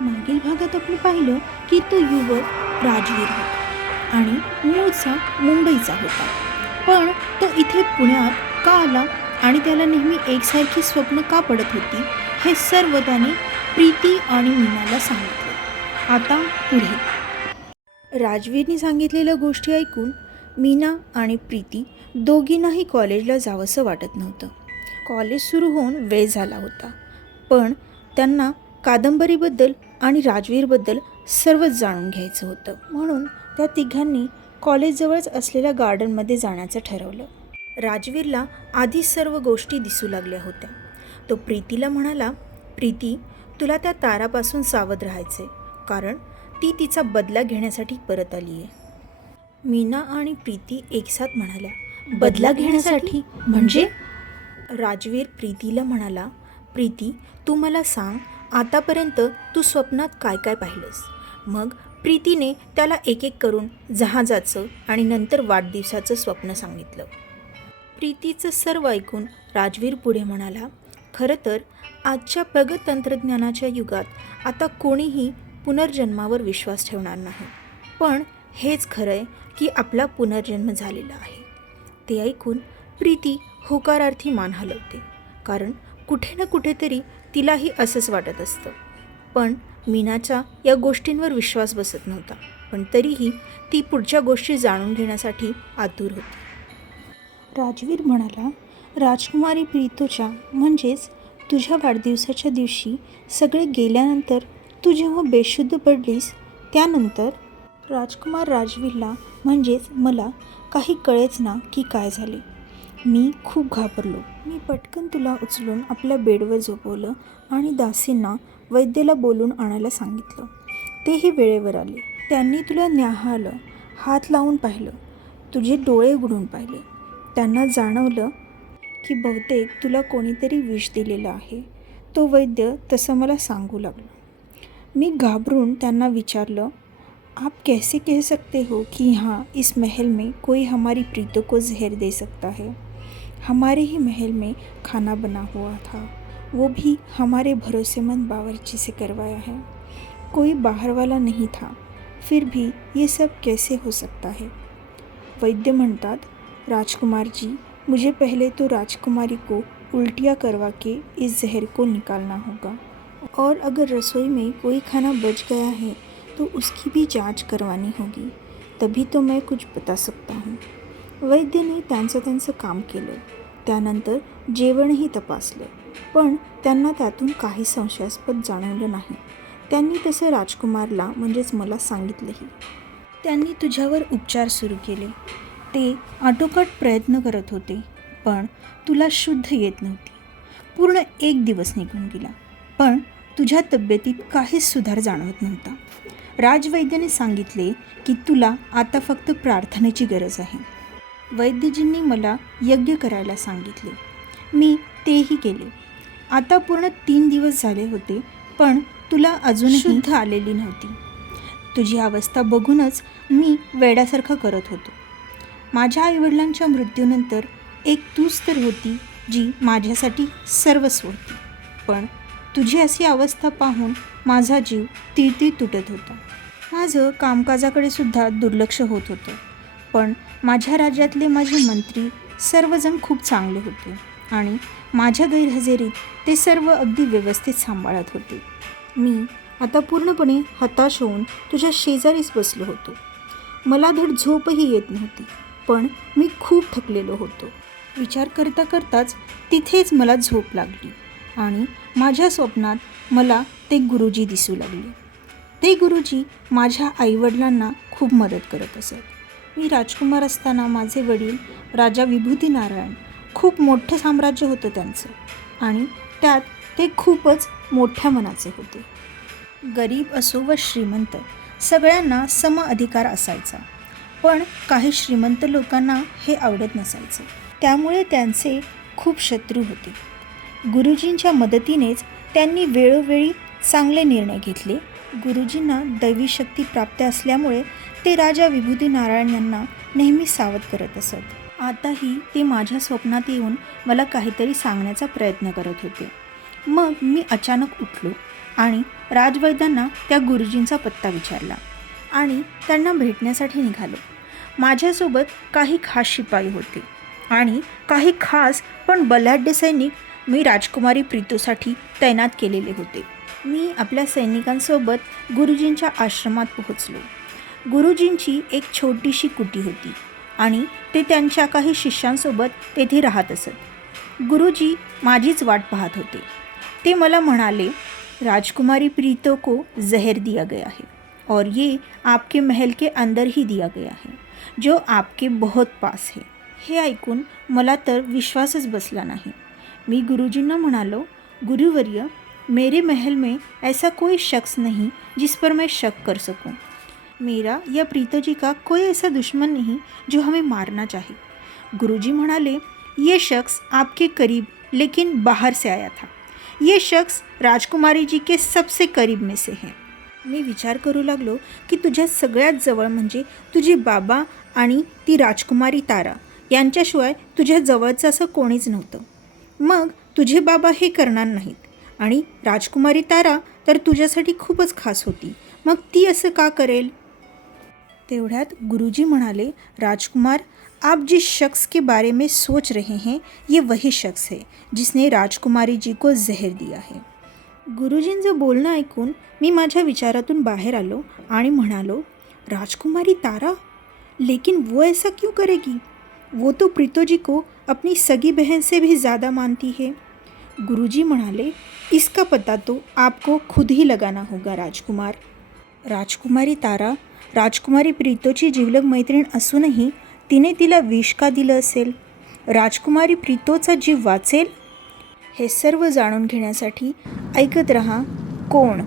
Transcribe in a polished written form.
मागील भागात आपण पाहिलं की तो युवक राजवीर होता आणि मूळचा मुंबईचा होता. पण तो इथे पुण्यात का आला आणि त्याला नेहमी एकसारखी स्वप्न का पडत होती हे सर्व त्याने प्रीती आणि मीनाला सांगितलं. आता पुढे राजवीरने सांगितलेल्या गोष्टी ऐकून मीना आणि प्रीती दोघींनाही कॉलेजला जावंसं वाटत नव्हतं. कॉलेज सुरू होऊन वेळ झाला होता, पण त्यांना कादंबरीबद्दल आणि राजवीरबद्दल सर्वच जाणून घ्यायचं होतं. म्हणून त्या तिघांनी कॉलेजजवळच असलेल्या गार्डनमध्ये जाण्याचं ठरवलं. राजवीरला आधीच सर्व गोष्टी दिसू लागल्या होत्या. तो प्रीतीला म्हणाला, प्रीती, तुला त्या तारापासून सावध राहायचे, कारण ती तिचा बदला घेण्यासाठी परत आली आहे. मीना आणि प्रीती एकसाथ म्हणाल्या, बदला घेण्यासाठी म्हणजे? राजवीर प्रीतीला म्हणाला, प्रीती, तू मला सांग, आतापर्यंत तू स्वप्नात काय काय पाहिलंस? मग प्रीतीने त्याला एक एक करून जहाजाचं आणि नंतर वाढदिवसाचं स्वप्न सांगितलं. प्रीतीचं सर्व ऐकून राजवीर पुढे म्हणाला, खरं तर आजच्या प्रगत तंत्रज्ञानाच्या युगात आता कोणीही पुनर्जन्मावर विश्वास ठेवणार नाही. पण हेच खरं आहे की आपला पुनर्जन्म झालेला आहे. ते ऐकून प्रीती होकारार्थी मान हलवते, कारण कुठे ना कुठेतरी तिलाही असंच वाटत असतं. पण मीनाचा या गोष्टींवर विश्वास बसत नव्हता, पण तरीही ती पुढच्या गोष्टी जाणून घेण्यासाठी आतुर होती. राजवीर म्हणाला, राजकुमारी प्रीतोच्या म्हणजेच तुझ्या वाढदिवसाच्या दिवशी सगळे गेल्यानंतर तू जेव्हा बेशुद्ध पडलीस त्यानंतर राजकुमार राजवीरला म्हणजेच मला काही कळेच ना की काय झाले. मी खूप घाबरलो. मी पटकन तुला उचलून आपल्या बेडवर झोपवलं आणि दासींना वैद्याला बोलून आणायला सांगितलं. तेही वेळेवर आले. त्यांनी तुला न्याहाळलं, हात लावून पाहिलं, तुझे डोळे उघडून पाहिले. त्यांना जाणवलं की बहुतेक तुला कोणीतरी विष दिलेलं आहे. तो वैद्य तसं मला सांगू लागला. मी घाबरून त्यांना विचारलं, आप कैसे कह सकते हो कि हाँ इस महल में कोई हमारी प्रीतों को जहर दे सकता है? हमारे ही महल में खाना बना हुआ था, वो भी हमारे भरोसेमंद बावर्ची से करवाया है. कोई बाहर वाला नहीं था, फिर भी ये सब कैसे हो सकता है? वैद्य म्हणतात, राजकुमार जी, मुझे पहले तो राजकुमारी को उल्टियाँ करवा के इस जहर को निकालना होगा, और अगर रसोई में कोई खाना बच गया है तो उसकी भी जांच करवानी होगी, तभी तो मैं कुछ बता सकता हूँ. वैद्याने त्यांचं काम केलं. त्यानंतर जेवणही तपासलं, पण त्यांना त्यातून काही संशयास्पद जाणवलं नाही. त्यांनी तसं राजकुमारला म्हणजेच मला सांगितलंही. त्यांनी तुझ्यावर उपचार सुरू केले. ते आटोकाट प्रयत्न करत होते, पण तुला शुद्ध येत नव्हती. पूर्ण 1 दिवस निघून गेला, पण तुझ्या तब्येतीत काहीच सुधार जाणवत नव्हता. राजवैद्याने सांगितले की तुला आता फक्त प्रार्थनेची गरज आहे. वैद्यजींनी मला यज्ञ करायला सांगितले. मी तेही केले. आता पूर्ण 3 दिवस झाले होते, पण तुला अजूनही शुद्ध आलेली नव्हती. तुझी अवस्था बघूनच मी वेड्यासारखं करत होतो. माझ्या आईवडिलांच्या मृत्यूनंतर एक तूच तर होती जी माझ्यासाठी सर्वस्व होती. पण तुझी अशी अवस्था पाहून माझा जीव तिळतीळ तुटत होता. माझं कामकाजाकडे सुद्धा दुर्लक्ष होत होतं. पण माझ्या राज्यातले माझे मंत्री सर्वजण खूप चांगले होते आणि माझ्या गैरहजेरीत ते सर्व अगदी व्यवस्थित सांभाळत होते. मी आता पूर्णपणे हताश होऊन तुझ्या शेजारीच बसलो होतो. मला धड झोपही येत नव्हती, पण मी खूप थकलेलो होतो. विचार करता करताच तिथेच मला झोप लागली आणि माझ्या स्वप्नात मला ते गुरुजी दिसू लागले. ते गुरुजी माझ्या आईवडिलांना खूप मदत करत असत. मी राजकुमार असताना माझे वडील राजा विभूती नारायण, खूप मोठं साम्राज्य होतं त्यांचं आणि त्यात ते खूपच मोठ्या मनाचे होते. गरीब असो व श्रीमंत सगळ्यांना सम अधिकार असायचा. पण काही श्रीमंत लोकांना हे आवडत नसायचं, त्यामुळे त्यांचे खूप शत्रू होते. गुरुजींच्या मदतीनेच त्यांनी वेळोवेळी चांगले निर्णय घेतले. गुरुजींना दैवी शक्ती प्राप्त असल्यामुळे ते राजा विभूती नारायण यांना नेहमी सावध करत असत. आताही ते माझ्या स्वप्नात येऊन मला काहीतरी सांगण्याचा प्रयत्न करत होते. मग मी अचानक उठलो आणि राजवैद्यांना त्या गुरुजींचा पत्ता विचारला आणि त्यांना भेटण्यासाठी निघालो. माझ्यासोबत काही खास शिपाई होते आणि काही खास पण बलाढ्य सैनिक मी राजकुमारी प्रीतोसाठी तैनात केलेले होते. मी आपल्या सैनिकांसोबत गुरुजींच्या आश्रमात पोहोचलो. गुरुजींची एक छोटीशी कुटी होती आणि ते त्यांच्या काही शिष्यांसोबत तेथे राहत असत. गुरुजी माझीच वाट पाहत होते. ते मला म्हणाले, राजकुमारी प्रीतो को जहर दिया गया है और ये आपके महल के अंदर ही दिया गया है, जो आपके बहुत पास है. हे ऐकून मला तर विश्वासच बसला नाही. मी गुरुजींना म्हणालो, गुरुवर्य, मेरे महल में ऐसा कोई शख्स नहीं जिस पर मैं शक कर सकूं. मेरा या प्रीतो जी का कोई ऐसा दुश्मन नहीं जो हमें मारना चाहे. गुरुजी म्हणाले, ये शख्स आपके करीब लेकिन बाहर से आया था. ये शख्स राजकुमारी जी के सबसे करीब में से है. मी विचार करू लागलो की तुझ्या सगळ्यात जवळ म्हणजे तुझे बाबा आणि ती राजकुमारी तारा यांच्याशिवाय तुझ्या जवळचं असं कोणीच नव्हतं. मग तुझे बाबा हे करणार नाहीत आणि राजकुमारी तारा तर तुझ्यासाठी खूपच खास होती. मग ती असं का करेल? तेवढ्यात गुरुजी म्हणाले, राजकुमार, आप जिस शख्स के बारे में सोच रहे हैं ये वही शख्स है जिसने राजकुमारी जी को जहर दिया है. गुरुजींचं बोलणं ऐकून मी माझ्या विचारातून बाहेर आलो आणि म्हणालो, राजकुमारी तारा? लेकिन वो ऐसा क्यों करेगी? वो तो प्रीतो जी को अपनी सगी बहन से भी ज़्यादा मानती है. गुरुजी म्हणाले, इसका पता तो आपको खुद ही लगाना होगा राजकुमार. राजकुमारी तारा राजकुमारी प्रीतोची जिवलग मैत्रीण असूनही तिने तिला विष का दिलं असेल? राजकुमारी प्रीतोचा जीव वाचेल? हे सर्व जाणून घेण्यासाठी ऐकत रहा कोण.